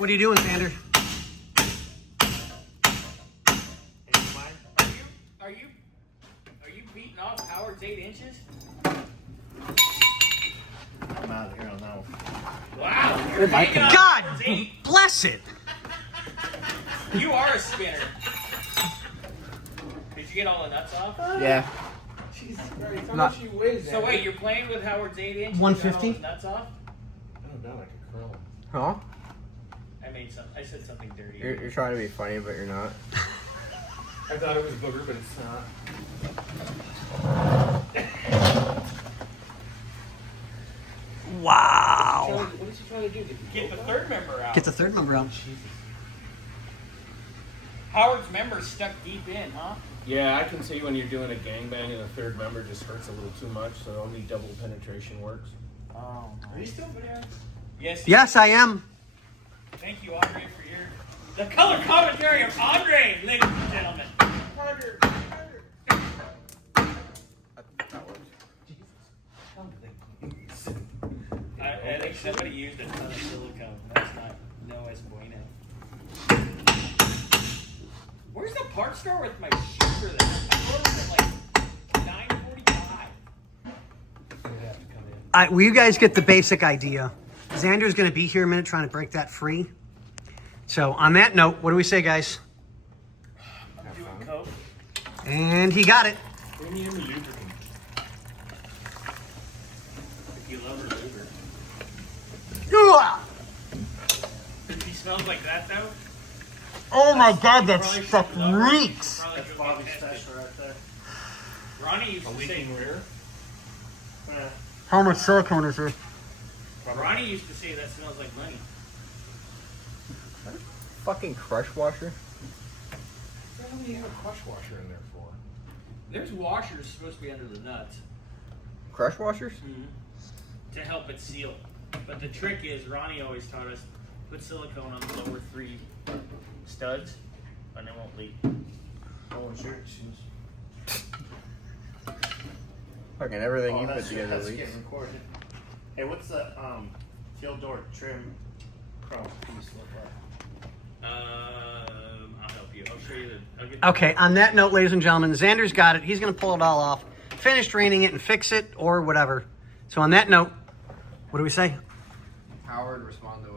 What are you doing, Xander? Are you beating off Howard's 8 inches? I'm out of here on that one. Wow. You're hanging on God Howard's 8. bless it. You are a spinner. Did you get all the nuts off? Yeah. Jesus Christ, how Not- much you weigh, So wait, you're playing with Howard's 8 inch? 150? You got all his nuts off? Oh no, like a curl. Huh? I said something dirty. You're trying to be funny, but you're not. I thought it was booger, but it's not. Wow. What is he trying to do? Get the third member out. Get the third member out. Howard's member's stuck deep in, huh? Yeah, I can see when you're doing a gangbang and the third member just hurts a little too much, so only double penetration works. Oh. Are you still there? Yes. Yes, I am. Thank you, Andre, for the color commentary of Andre, ladies and gentlemen. Harder. That works. I think somebody used a ton of silicone. That's not no es bueno. Where's the part store with my shit for this? I ordered it like 9:45. Well, you guys get the basic idea. Xander's going to be here a minute trying to break that free. So on that note, what do we say, guys? I'm doing coke. And he got it. Premium lubricant. If you love her liver. Ugh! If he smells like that though. Oh my God, that Probably stuff should love her. reeks. Probably That's go Bobby's get tested. special right there. Ronnie used A to say. leaking rear. How much silicone is there? Ronnie used to say that smells like money. Fucking crush washer. What the hell do you have a crush washer in there for? There's washers supposed to be under the nuts Crush washers? to help it seal. But the trick is, Ronnie always taught us, put silicone on the lower 3 studs, and it won't leak. Oh, sure. Fucking everything you put together That's leaks. getting recorded. Hey, what's the field door trim chrome piece look like? I'll help you. I'll show you I'll get Okay, on that note, ladies and gentlemen, Xander's got it. He's going to pull it all off, finish draining it, and fix it, or whatever. So on that note, what do we say? Howard, respond to